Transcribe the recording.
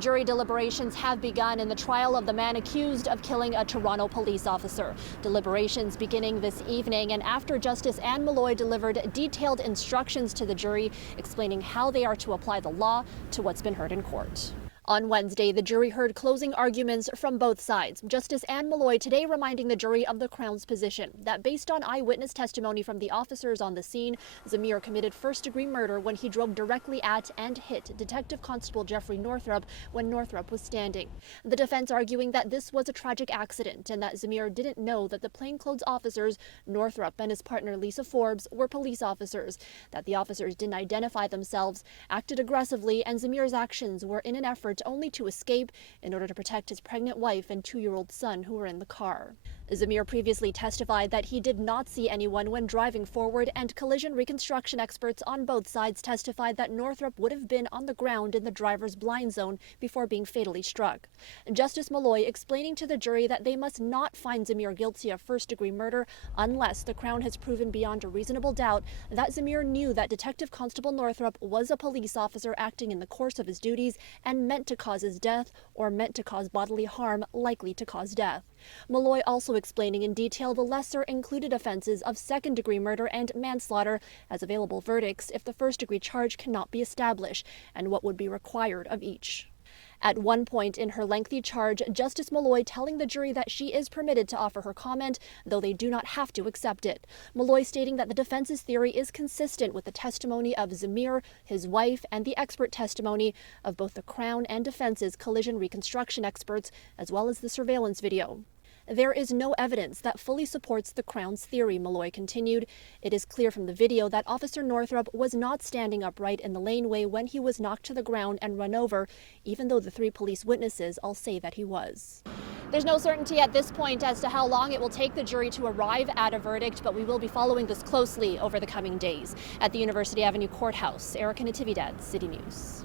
Jury deliberations have begun in the trial of the man accused of killing a Toronto police officer. Deliberations beginning this evening, and after Justice Anne Molloy delivered detailed instructions to the jury explaining how they are to apply the law to what's been heard in court. On Wednesday, the jury heard closing arguments from both sides. Justice Anne Molloy today reminding the jury of the Crown's position that based on eyewitness testimony from the officers on the scene, Zameer committed first-degree murder when he drove directly at and hit Detective Constable Jeffrey Northrup when Northrup was standing. The defense arguing that this was a tragic accident and that Zameer didn't know that the plainclothes officers, Northrup and his partner Lisa Forbes, were police officers, that the officers didn't identify themselves, acted aggressively, and Zameer's actions were in an effort only to escape in order to protect his pregnant wife and 2-year-old son who were in the car. Zameer previously testified that he did not see anyone when driving forward, and collision reconstruction experts on both sides testified that Northrup would have been on the ground in the driver's blind zone before being fatally struck. Justice Molloy explaining to the jury that they must not find Zameer guilty of first-degree murder unless the Crown has proven beyond a reasonable doubt that Zameer knew that Detective Constable Northrup was a police officer acting in the course of his duties and meant to cause his death or meant to cause bodily harm likely to cause death. Molloy also explaining in detail the lesser included offenses of second-degree murder and manslaughter as available verdicts if the first-degree charge cannot be established, and what would be required of each. At one point in her lengthy charge, Justice Molloy telling the jury that she is permitted to offer her comment, though they do not have to accept it. Molloy stating that the defense's theory is consistent with the testimony of Zameer, his wife, and the expert testimony of both the Crown and defense's collision reconstruction experts, as well as the surveillance video. There is no evidence that fully supports the Crown's theory, Molloy continued. It is clear from the video that Officer Northrup was not standing upright in the laneway when he was knocked to the ground and run over, even though the 3 police witnesses all say that he was. There's no certainty at this point as to how long it will take the jury to arrive at a verdict, but we will be following this closely over the coming days. At the University Avenue Courthouse, Erica Natividad, City News.